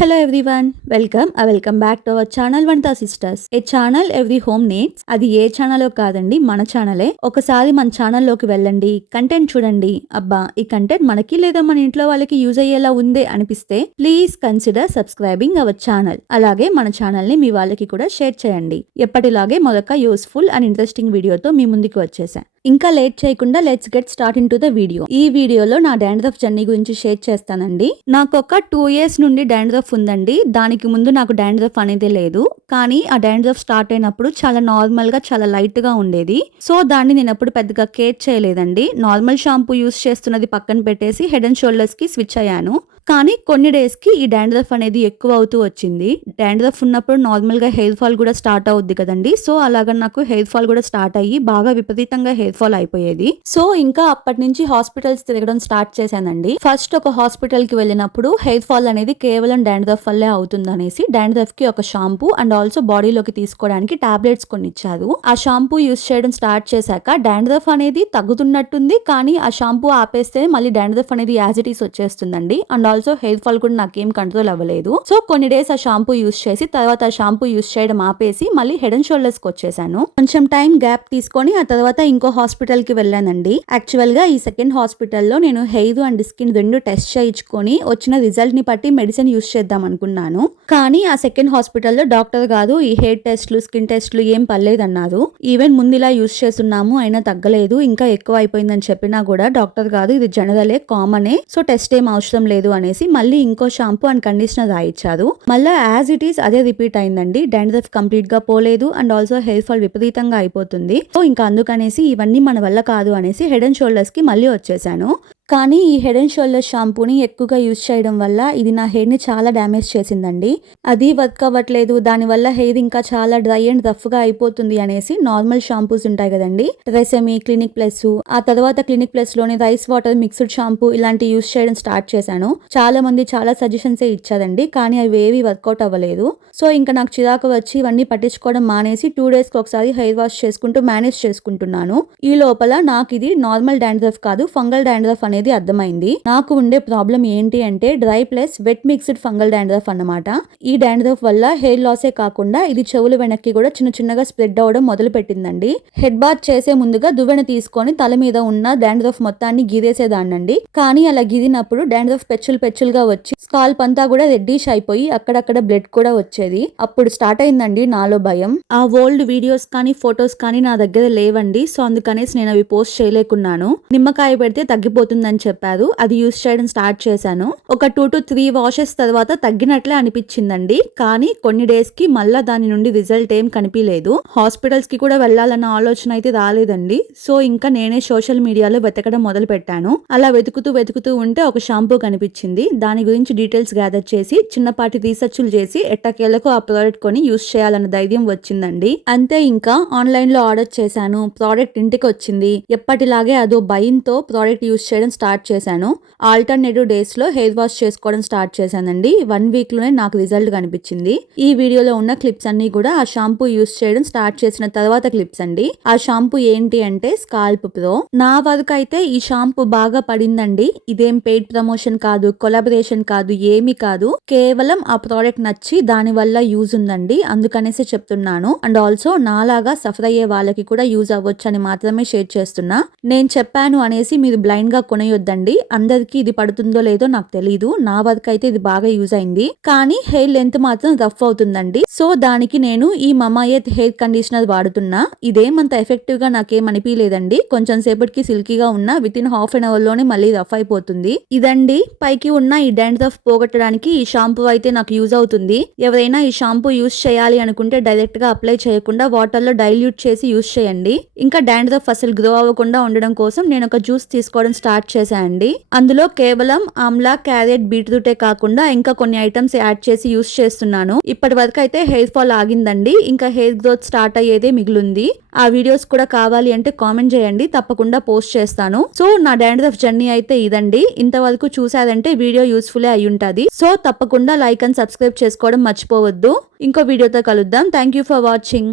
Hello everyone, welcome back to our channel Vanita Sisters. A channel every home needs. అది ఏ channel కాదండి, మన ఛానలే. ఒకసారి మన ఛానల్లోకి వెళ్ళండి, కంటెంట్ చూడండి. అబ్బా, ఈ కంటెంట్ మనకి లేదా మన ఇంట్లో వాళ్ళకి యూజ్ అయ్యేలా ఉందే అనిపిస్తే please consider subscribing our channel. అలాగే మన ఛానల్ ని మీ వాళ్ళకి కూడా షేర్ చేయండి. ఎప్పటిలాగే మరొక యూస్ఫుల్ అండ్ ఇంట్రెస్టింగ్ వీడియోతో మీ ముందుకు వచ్చేసా. ఇంకా లేట్ చేయకుండా let's get start in to the video. ఈ వీడియోలో నా డాండ్రఫ్ జర్నీ గురించి షేర్ చేస్తానండి. నాకు ఒక 2 years నుండి డాండ్రఫ్ ఉందండి. దానికి ముందు నాకు డాండ్రఫ్ అనేది లేదు, కానీ ఆ డాండ్రఫ్ స్టార్ట్ అయినప్పుడు చాలా నార్మల్ గా చాలా లైట్ గా ఉండేది. సో దాన్ని నేను ఎప్పుడు పెద్దగా కేర్ చేయలేదండి. నార్మల్ షాంపూ యూస్ చేస్తున్నది పక్కన పెట్టేసి హెడ్ అండ్ షోల్డర్స్ కి స్విచ్ అయ్యాను. కానీ కొన్ని డేస్ కి ఈ డాండ్రఫ్ అనేది ఎక్కువ అవుతూ వచ్చింది. డాండ్రఫ్ ఉన్నప్పుడు నార్మల్ గా హెయిర్ ఫాల్ కూడా స్టార్ట్ అవుద్ది కదండి. సో అలాగా నాకు హెయిర్ ఫాల్ కూడా స్టార్ట్ అయ్యి బాగా విపరీతంగా హెయిర్ ఫాల్ అయిపోయేది. సో ఇంకా అప్పటి నుంచి హాస్పిటల్స్ తిరగడం స్టార్ట్ చేశానండి. ఫస్ట్ ఒక హాస్పిటల్ కి వెళ్ళినప్పుడు హెయిర్ ఫాల్ అనేది కేవలం డాండ్రఫ్ వల్లే అవుతుంది అనేసి డాండ్రఫ్ కి ఒక షాంపూ అండ్ ఆల్సో బాడీలోకి తీసుకోవడానికి టాబ్లెట్స్ కొన్ని ఇచ్చారు. ఆ షాంపూ యూస్ చేయడం స్టార్ట్ చేశాక డాండ్రఫ్ అనేది తగ్గుతున్నట్టుంది, కానీ ఆ షాంపూ ఆపేస్తే మళ్ళీ డాండ్రఫ్ అనేది యాజ్ ఇట్ ఈస్ వచ్చేస్తుందండి. అండ్ ఆల్సో హెయిర్ ఫాల్ కూడా నాకేం కంట్రోల్ అవ్వలేదు. సో కొన్ని డేస్ ఆ షాంపూ యూస్ చేసి తర్వాత ఆ షాంపూ యూస్ చేయడం ఆపేసి మళ్ళీ హెడ్ అండ్ షోల్డర్స్ కి వచ్చేసాను. కొంచెం టైం గ్యాప్ తీసుకొని ఆ తర్వాత ఇంకో హాస్పిటల్ కి వెళ్ళానండి. యాక్చువల్ గా ఈ సెకండ్ హాస్పిటల్లో నేను హెయిర్ అండ్ స్కిన్ రెండు టెస్ట్ చేయించుకొని వచ్చిన రిజల్ట్ ని బట్టి మెడిసిన్ యూస్ చేద్దాం అనుకున్నాను. కానీ ఆ సెకండ్ హాస్పిటల్లో డాక్టర్ గారు ఈ హెయిర్ టెస్ట్లు స్కిన్ టెస్ట్లు ఏం పర్లేదన్నారు. ఈవెన్ ముందు ఇలా యూస్ చేస్తున్నాము అయినా తగ్గలేదు, ఇంకా ఎక్కువ అయిపోయిందని చెప్పినా కూడా డాక్టర్ గారు ఇది జనరలే, కామనే, సో టెస్ట్ ఏం అవసరం లేదు అనేసి మళ్ళీ ఇంకో షాంపూ అండ్ కండిషనర్ రాయించారు. మళ్ళీ యాజ్ ఇట్ ఈస్ అదే రిపీట్ అయిందండి. డాండ్రఫ్ కంప్లీట్ గా పోలేదు అండ్ ఆల్సో హెయిర్ ఫాల్ విపరీతంగా అయిపోతుంది. సో ఇంకా అందుకనేసి ఇవన్నీ మన వల్ల కాదు అనేసి హెడ్ అండ్ షోల్డర్స్ కి మళ్ళీ వచ్చేసాను. కానీ ఈ హెడ్ అండ్ షోల్డర్ షాంపూని ఎక్కువగా యూజ్ చేయడం వల్ల ఇది నా హెయిర్ ని చాలా డ్యామేజ్ చేసిందండి. అది వర్క్ అవ్వట్లేదు, దానివల్ల హెయిర్ ఇంకా చాలా డ్రై అండ్ రఫ్ గా అయిపోతుంది అనేసి నార్మల్ షాంపూస్ ఉంటాయి కదండి, ట్రెసెమీ, క్లినిక్ ప్లస్, ఆ తర్వాత క్లినిక్ ప్లస్ లోని రైస్ వాటర్ మిక్స్డ్ షాంపూ ఇలాంటి యూజ్ చేయడం స్టార్ట్ చేశాను. చాలా మంది చాలా సజెషన్స్ ఇచ్చారండి, కానీ అవి ఏవి వర్కౌట్ అవ్వలేదు. సో ఇంకా నాకు చిరాకు వచ్చి ఇవన్నీ పట్టించుకోవడం మానేసి 2 days కి ఒకసారి హెయిర్ వాష్ చేసుకుంటూ మేనేజ్ చేసుకుంటున్నాను. ఈ లోపల నాకు ఇది నార్మల్ డాండ్రఫ్ కాదు, ఫంగల్ డాండ్రఫ్ అనేది అర్థమైంది. నాకు ఉండే ప్రాబ్లం ఏంటి అంటే dry plus wet mixed fungal dandruff అన్నమాట. ఈ డాండ్రఫ్ వల్ల హెయిర్ లాసే కాకుండా ఇది చెవుల వెనక్కి కూడా చిన్న చిన్నగా స్ప్రెడ్ అవడం మొదలు పెట్టిందండి. హెడ్ బాత్ చేసే ముందుగా దువ్వెన తీసుకొని తల మీద ఉన్న డాండ్రఫ్ మొత్తాన్ని గిరేసేదాన్నండి. కానీ అలా గిరినప్పుడు డాండ్రఫ్ పెచ్చులుగా వచ్చి స్కాల్ప్ అంతా కూడా రెడ్డిష్ అయిపోయి అక్కడక్కడ బ్లడ్ కూడా వచ్చేది. అప్పుడు స్టార్ట్ అయిందండి నాలో భయం. ఆ ఓల్డ్ వీడియోస్ కానీ ఫొటోస్ కానీ నా దగ్గర లేవండి. సో అందుకనేసి నేను అవి పోస్ట్ చేయలేకున్నాను. నిమ్మకాయ పెడితే తగ్గిపోతుందని చెప్పారు, అది యూస్ చేయడం స్టార్ట్ చేశాను. ఒక 2 to 3 వాషెస్ తర్వాత తగ్గినట్లే అనిపించిందండి. కానీ కొన్ని డేస్ కి మళ్ళా దాని నుండి రిజల్ట్ ఏం కనిపించలేదు. హాస్పిటల్స్ కి కూడా వెళ్ళాలన్న ఆలోచన అయితే రాలేదండి. సో ఇంకా నేనే సోషల్ మీడియాలో వెతకడం మొదలు పెట్టాను. అలా వెతుకుతూ ఉంటే ఒక షాంపూ కనిపించింది. దాని గురించి డీటెయిల్స్ గ్యాదర్ చేసి చిన్నపాటి రీసెర్చ్లు చేసి ఎట్టకేలకు ఆ ప్రోడక్ట్ కొని యూస్ చేయాలన్న ధైర్యం వచ్చిందండి. అంతే, ఇంకా ఆన్లైన్ లో ఆర్డర్ చేశాను. ప్రోడక్ట్ ఇంటికి వచ్చింది. ఎప్పటిలాగే అదో భయంతో ప్రోడక్ట్ యూస్ చేయడం స్టార్ట్ చేశాను. ఆల్టర్నేటివ్ డేస్ లో హెయిర్ వాష్ చేసుకోవడం స్టార్ట్ చేశానండి. 1 week లోనే నాకు రిజల్ట్ కనిపించింది. ఈ వీడియోలో ఉన్న క్లిప్స్ అన్ని కూడా ఆ షాంపూ యూస్ చేయడం స్టార్ట్ చేసిన తర్వాత క్లిప్స్ అండి. ఆ షాంపూ ఏంటి అంటే స్కాల్ప్ ప్రో. నా వరకు అయితే ఈ షాంపూ బాగా పడిందండి. ఇదేం పెయిడ్ ప్రమోషన్ కాదు, కొలాబరేషన్ కాదు, ఏమీ కాదు. కేవలం ఆ ప్రోడక్ట్ నచ్చి దాని వల్ల యూజ్ ఉందండి, అందుకనేసి చెప్తున్నాను. అండ్ ఆల్సో నాలాగా సఫర్ అయ్యే వాళ్ళకి కూడా యూజ్ అవ్వచ్చు అని మాత్రమే షేర్ చేస్తున్నా. నేను చెప్పాను అనేసి మీరు బ్లైండ్ గా కొనేయొద్దండి. అందరికి ఇది పడుతుందో లేదో నాకు తెలీదు. నా వరకు అయితే ఇది బాగా యూజ్ అయింది, కానీ హెయిర్ లెంత్ మాత్రం రఫ్ అవుతుందండి. సో దానికి నేను ఈ మమాయత్ హెయిర్ కండిషనర్ వాడుతున్నా. ఇదేమంత ఎఫెక్టివ్ గా నాకేం అనిపించలేదండి. కొంచెం సేపటికి సిల్కీగా ఉన్న within half an hour లోనే మళ్ళీ రఫ్ అయిపోతుంది. ఇదండి పైకి ఉన్న ఈ డాండ్రఫ్ పోగొట్టడానికి ఈ షాంపూ అయితే నాకు యూజ్ అవుతుంది. ఎవరైనా ఈ షాంపూ యూజ్ చేయాలి అనుకుంటే డైరెక్ట్ గా అప్లై చేయకుండా వాటర్ లో డైల్యూట్ చేసి యూజ్ చేయండి. ఇంకా డాండ్రఫ్ అసలు గ్రో అవ్వకుండా ఉండడం కోసం నేను ఒక జ్యూస్ తీసుకోవడం స్టార్ట్ చేశానండి. అందులో కేవలం ఆమ్లా, క్యారెట్, బీట్రూటే కాకుండా ఇంకా కొన్ని ఐటమ్స్ యాడ్ చేసి యూస్ చేస్తున్నాను. ఇప్పటి వరకు అయితే హెయిర్ ఫాల్ ఆగిందండి. ఇంకా హెయిర్ గ్రోత్ స్టార్ట్ అయ్యేదే మిగిలింది. ఆ వీడియోస్ కూడా కావాలి అంటే కామెంట్ చేయండి, తప్పకుండా పోస్ట్ చేస్తాను. సో నా డాండ్రఫ్ జర్నీ అయితే ఇదండి. ఇంతవరకు చూసారంటే వీడియో యూస్ఫుల్ అయి ఉంటది. సో తప్పకుండా లైక్ అండ్ సబ్స్క్రైబ్ చేసుకోవడం మర్చిపోవద్దు. ఇంకో వీడియోతో కలుద్దాం. Thank you for watching.